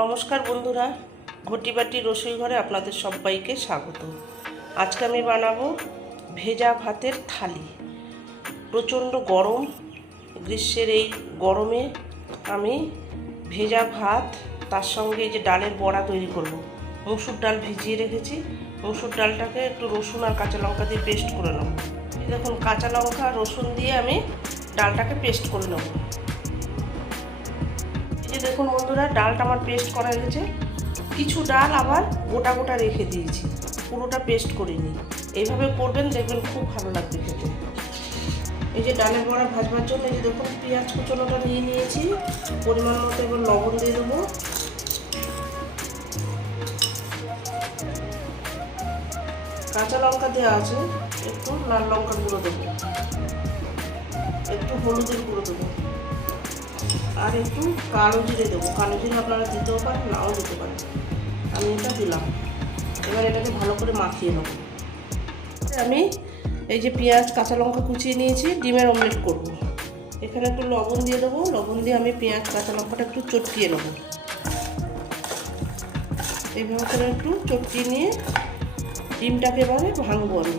নমস্কার বন্ধুরা, ঘটিবাটি রসোই ঘরে আপনাদের সবাইকে স্বাগত। আজকে আমি বানাবো ভেজা ভাতের থালি। প্রচণ্ড গরম, গ্রীষ্মের এই গরমে আমি ভেজা ভাত, তার সঙ্গে এই যে ডালের বড়া তৈরি করব। মসুর ডাল ভিজিয়ে রেখেছি, মসুর ডালটাকে একটু রসুন আর কাঁচা লঙ্কা দিয়ে পেস্ট করে নেব। দেখুন, কাঁচা লঙ্কা রসুন দিয়ে আমি ডালটাকে পেস্ট করে নেব। দেখুন বন্ধুরা, ডালটা আমার পেস্ট করা গেছে। কিছু ডাল আবার গোটা গোটা রেখে দিয়েছি, পুরোটা পেস্ট করিনি। এইভাবে করবেন, দেখবেন খুব ভালো লাগবে খেতে। এই যে ডালের বড়া ভাজবার জন্য এই যে দেখুন পেঁয়াজ কুচনোটা নিয়ে নিয়েছি। পরিমাণ মতো এবার লবণ দিয়ে দেবো। কাঁচা লঙ্কা দেওয়া আছে, একটু লাল লঙ্কার গুঁড়ো দেবো, একটু হলুদের গুঁড়ো দেবো, আর একটু কালো জিরে দেবো। কালো জিরে আপনারা দিতেও পারেন, নাও দিতে পারেন। আমি এটা দিলাম। এবার এটাকে ভালো করে মাখিয়ে নেব। আমি এই যে পেঁয়াজ কাঁচা লঙ্কা কুচিয়ে নিয়েছি, ডিমের অমলেট করব। এখানে একটু লবণ দিয়ে দেবো। লবণ দিয়ে আমি পেঁয়াজ কাঁচা লঙ্কাটা একটু চটকিয়ে নেব। এইভাবে করে একটু চটকিয়ে নিয়ে ডিমটাকে এবারে ভাঙবো। আমি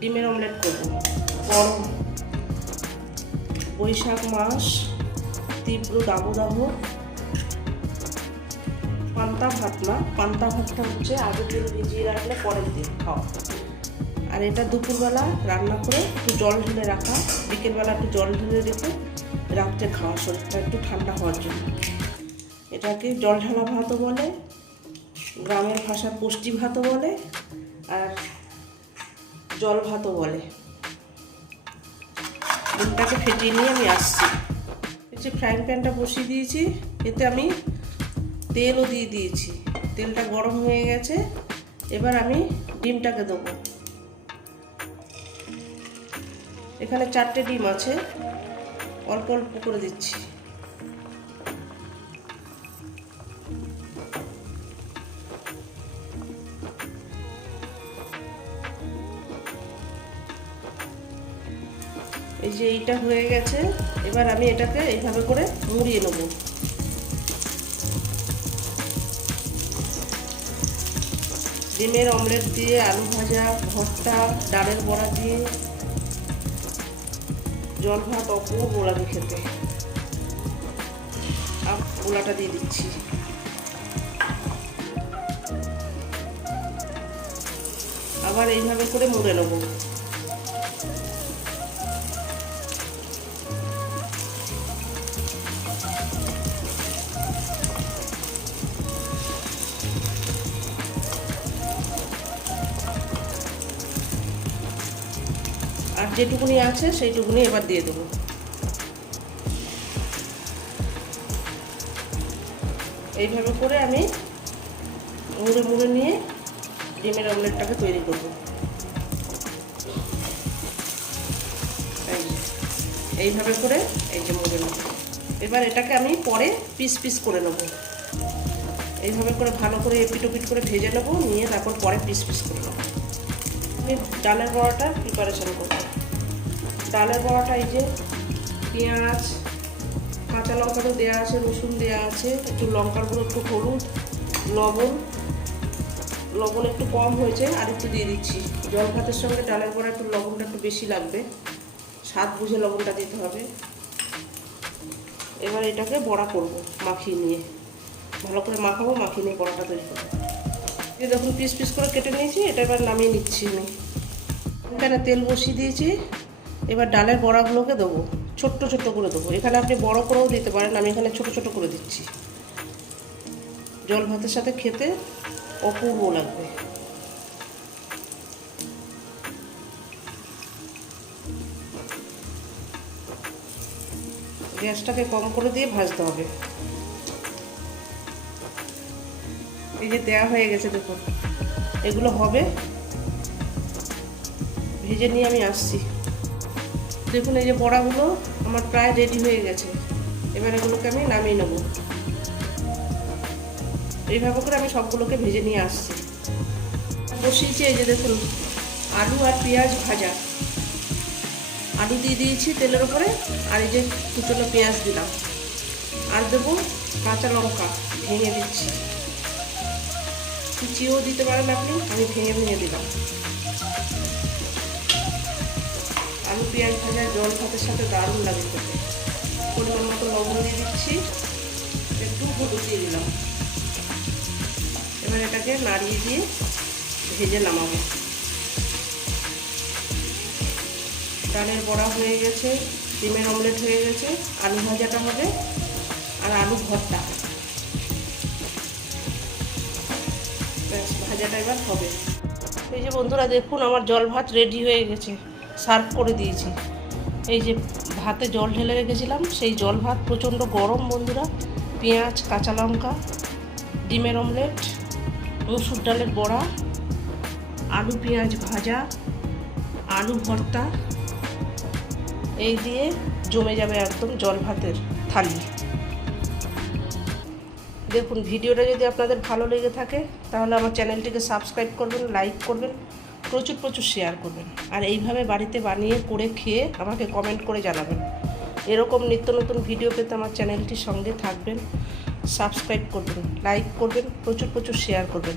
ডিমের অমলেট করব। গরম বৈশাখ মাস, তীব্র দাবদাহ। পান্তা ভাত না, পান্তা ভাতটা হচ্ছে আগের দিন ভিজিয়ে রাখলে পরের দিন খাওয়া। আর এটা দুপুরবেলা রান্না করে একটু জল ঢেলে রাখা, বিকেলবেলা একটু জল ঢেলে রেখে রাত্রে খাওয়া, শরীরটা একটু ঠান্ডা হওয়ার জন্য। এটাকে জল ঢালা ভাতও বলে, গ্রামের ভাষায় পুষ্টি ভাতও বলে, আর জল ভাতও বলে। ডিমটাকে ফেটিয়ে নিয়ে আমি আসছি। এই যে ফ্রাইং প্যানটা বসিয়ে দিয়েছি, এতে আমি তেলও দিয়ে দিয়েছি। তেলটা গরম হয়ে গেছে। এবার আমি ডিমটাকে দেবো। এখানে 4টে ডিম আছে, অল্প অল্প করে দিচ্ছি। এই যে এইটা হয়ে গেছে। এবার আমি এটাকে এইভাবে করে মুড়িয়ে নেব। ডিমের অমলেট দিয়ে, আলু ভাজা, ভর্তা, ডালের বড়া দিয়ে জল ভাত অপূর্ব লাগে খেতে। গোলাটা দিয়ে দিচ্ছি। আবার এইভাবে করে মুড়ে নেব। আর যেটুকুনি আছে সেইটুকুনি এবার দিয়ে দেবো। এইভাবে করে আমি মুড়ে মুড়ে নিয়ে ডিমের অমলেটটাকে তৈরি করব। এইভাবে করে এই যে মুড়ে নেব। এবার এটাকে আমি পরে পিস পিস করে নেব। এইভাবে করে ভালো করে এপিট ওপিট করে ভেজে নেব, নিয়ে তারপর পরে পিস পিস করে নেব। আমি ডালের বড়াটা প্রিপারেশান করব। ডালের বড়াটা এই যে পেঁয়াজ কাঁচা লঙ্কাও দেওয়া আছে, রসুন দেওয়া আছে, একটু লঙ্কার গুঁড়ো, একটু হলুদ, লবণ একটু কম হয়েছে, আর একটু দিয়ে দিচ্ছি। জল ভাতের সঙ্গে ডালের বড়া একটু লবণটা একটু বেশি লাগবে, স্বাদ বুঝে লবণটা দিতে হবে। এবার এটাকে বড়া করব মাখিয়ে নিয়ে, ভালো করে মাখাবো, মাখিয়ে নিয়ে বড়াটা তৈরি করবো। এই দেখুন পিস পিস করে কেটে নিয়েছি। এটা এবার নামিয়ে নিচ্ছি আমি। এখানে তেল বসিয়ে দিয়েছি। এবার ডালের বড়াগুলোকে দেবো, ছোট্ট ছোট্ট করে দেবো। এখানে আপনি বড় করেও দিতে পারেন, আমি এখানে ছোট ছোট করে দিচ্ছি। জল ভাতের সাথে খেতে অপূর্ব লাগবে। গ্যাসটাকে কম করে দিয়ে ভাজতে হবে। এই যে দেওয়া হয়ে গেছে, দেখুন এগুলো হবে। ভেজে নিয়ে আমি আসছি। দেখুন এই যে বড়াগুলো আমার প্রায় রেডি হয়ে গেছে। এবার এগুলোকে আমি নামিয়ে নেব। এইভাবে করে আমি সবগুলোকে ভেজে নিয়ে আসছি। বসিয়েছি এই যে দেখুন আলু আর পেঁয়াজ ভাজা। আলু দিয়ে দিয়েছি তেলের উপরে, আর এই যে কুচনো পেঁয়াজ দিলাম। আর দেবো কাঁচা লঙ্কা, ভেঙে দিচ্ছি, কুচিও দিতে পারেন আপনি, আমি ভেঙে ভেঙে দিলাম। আলু পেঁয়াজ ভাজা জল ভাতের সাথে দারুণ লাগে খেতে। পরিমাণ মতো লবণ দিয়ে দিচ্ছি, একটু হলুদ দিয়ে দিলাম। এবার এটাকে নাড়িয়ে দিয়ে ভেজে নামাবো। ডালের বড়া হয়ে গেছে, ডিমের অমলেট হয়ে গেছে, আলু ভাজাটা হবে আর আলু ভর্তা। ব্যাস, ভাজাটা এবার হবে। এই যে বন্ধুরা দেখুন, আমার জল ভাত রেডি হয়ে গেছে, সার্ভ করে দিয়েছি। এই যে ভাতে জল ঢেলে রেখেছিলাম, সেই জল ভাত প্রচণ্ড গরম বন্ধুরা। পেঁয়াজ, কাঁচা লঙ্কা, ডিমের অমলেট, মসুর ডালের বড়া, আলু পেঁয়াজ ভাজা, আলু ভর্তা, এই দিয়ে জমে যাবে একদম জল ভাতের থালি। দেখুন, ভিডিওটা যদি আপনাদের ভালো লেগে থাকে তাহলে আমার চ্যানেলটিকে সাবস্ক্রাইব করবেন, লাইক করবেন, প্রচুর প্রচুর শেয়ার করবেন। আর এইভাবে বাড়িতে বানিয়ে করে খেয়ে আমাকে কমেন্ট করে জানাবেন। এরকম নিত্য নতুন ভিডিও পেতে আমার চ্যানেলটির সঙ্গে থাকবেন, সাবস্ক্রাইব করবেন, লাইক করবেন, প্রচুর প্রচুর শেয়ার করবেন।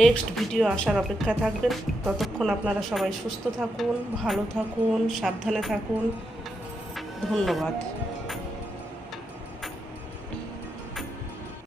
নেক্সট ভিডিও আসার অপেক্ষা থাকবেন। ততক্ষণ আপনারা সবাই সুস্থ থাকুন, ভালো থাকুন, সাবধানে থাকুন। ধন্যবাদ।